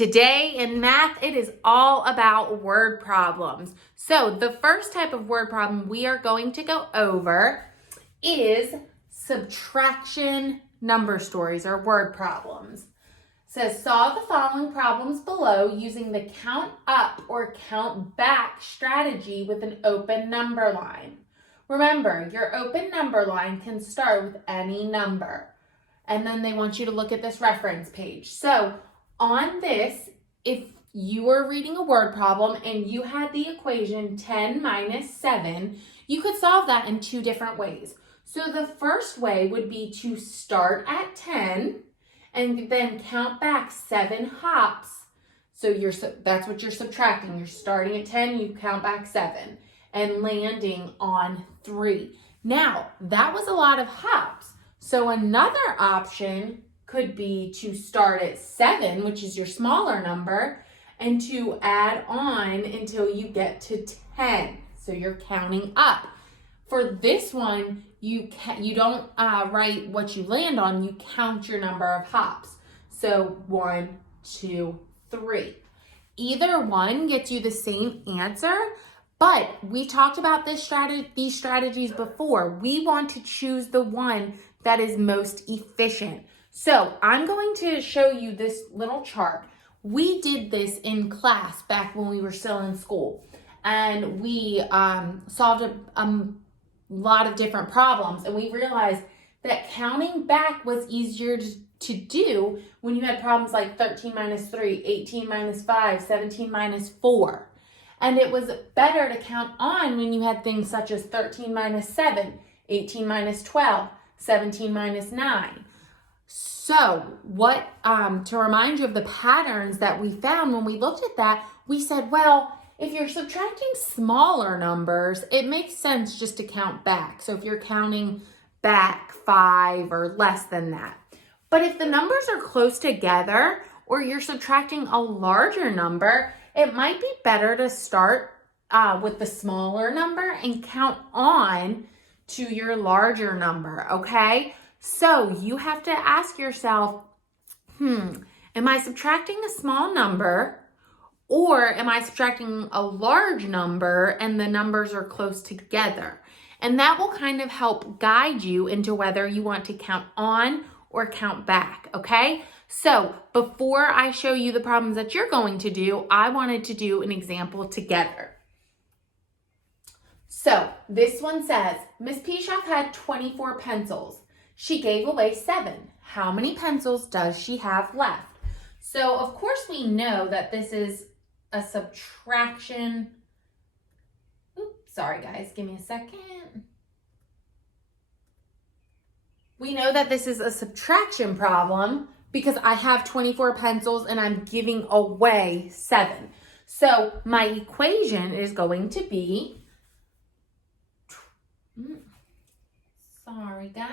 Today in math, it is all about word problems. So the first type of word problem we are going to go over is subtraction number stories or word problems. It says, solve the following problems below using the count up or count back strategy with an open number line. Remember, your open number line can start with any number. And then they want you to look at this reference page. So on this, if you were reading a word problem and you had the equation 10 minus 7, you could solve that in two different ways. So the first way would be to start at 10 and then count back 7 hops. So that's what you're subtracting. You're starting at 10, you count back 7 and landing on 3. Now, that was a lot of hops. So another option could be to start at 7, which is your smaller number, and to add on until you get to 10. So you're counting up. For this one, you don't write what you land on, you count your number of hops. So 1, 2, 3. Either one gets you the same answer, but we talked about these strategies before. We want to choose the one that is most efficient. So I'm going to show you this little chart. We did this in class back when we were still in school, and we solved a lot of different problems, and we realized that counting back was easier to do when you had problems like 13 minus 3, 18 minus 5, 17 minus 4. And it was better to count on when you had things such as 13 minus 7, 18 minus 12, 17 minus 9. So to remind you of the patterns that we found when we looked at that, we said, well, if you're subtracting smaller numbers, it makes sense just to count back. So if you're counting back 5 or less than that. But if the numbers are close together or you're subtracting a larger number, it might be better to start with the smaller number and count on to your larger number, okay? So you have to ask yourself, am I subtracting a small number or am I subtracting a large number and the numbers are close together? And that will kind of help guide you into whether you want to count on or count back, okay? So before I show you the problems that you're going to do, I wanted to do an example together. So this one says, Miss Pishock had 24 pencils. She gave away 7. How many pencils does she have left? So of course we know that this is a subtraction. Oops, sorry guys, give me a second. We know that this is a subtraction problem because I have 24 pencils and I'm giving away 7. So my equation is going to be, sorry guys,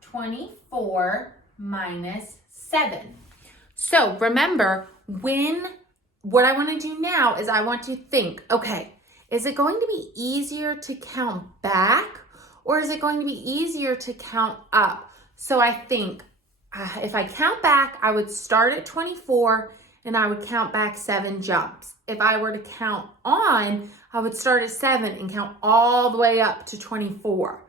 24 minus 7. So remember, what I want to do now is I want to think, okay, is it going to be easier to count back or is it going to be easier to count up? So I think if I count back, I would start at 24 and I would count back 7 jumps. If I were to count on, I would start at 7 and count all the way up to 24.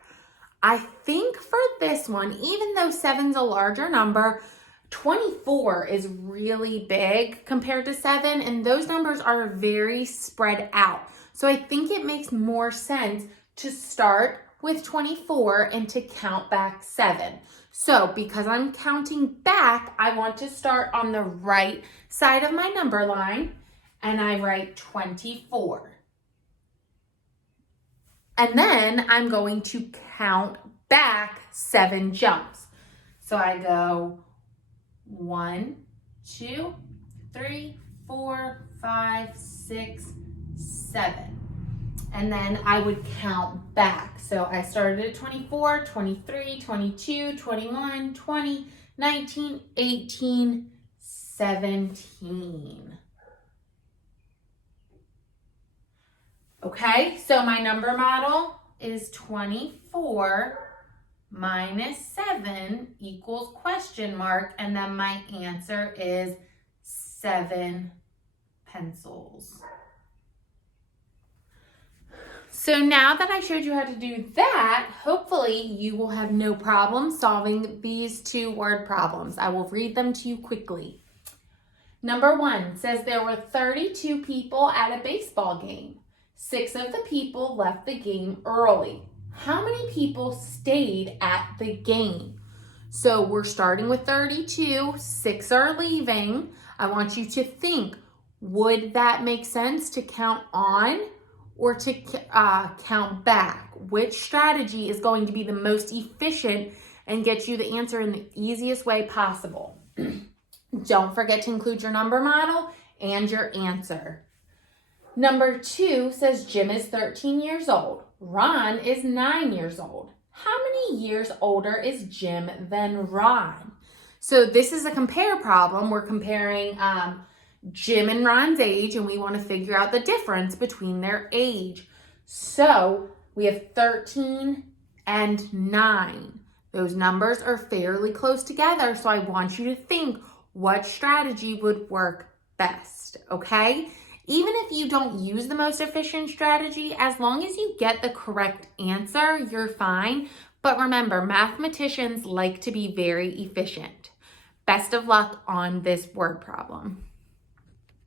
I think for this one, even though 7's a larger number, 24 is really big compared to 7, and those numbers are very spread out. So I think it makes more sense to start with 24 and to count back 7. So because I'm counting back, I want to start on the right side of my number line, and I write 24. And then I'm going to count back 7 jumps. So I go 1, 2, 3, 4, 5, 6, 7. And then I would count back. So I started at 24, 23, 22, 21, 20, 19, 18, 17. Okay, so my number model is 24 minus 7 equals question mark, and then my answer is 7 pencils. So now that I showed you how to do that, hopefully you will have no problem solving these two word problems. I will read them to you quickly. Number 1 says there were 32 people at a baseball game. 6 of the people left the game early. How many people stayed at the game? So we're starting with 32, 6 are leaving. I want you to think, would that make sense to count on or to count back? Which strategy is going to be the most efficient and get you the answer in the easiest way possible? Don't forget to include your number model and your answer. Number 2 says Jim is 13 years old. Ron is 9 years old. How many years older is Jim than Ron? So this is a compare problem. We're comparing Jim and Ron's age, and we want to figure out the difference between their age. So we have 13 and 9. Those numbers are fairly close together, so I want you to think what strategy would work best, okay? Even if you don't use the most efficient strategy, as long as you get the correct answer, you're fine. But remember, mathematicians like to be very efficient. Best of luck on this word problem.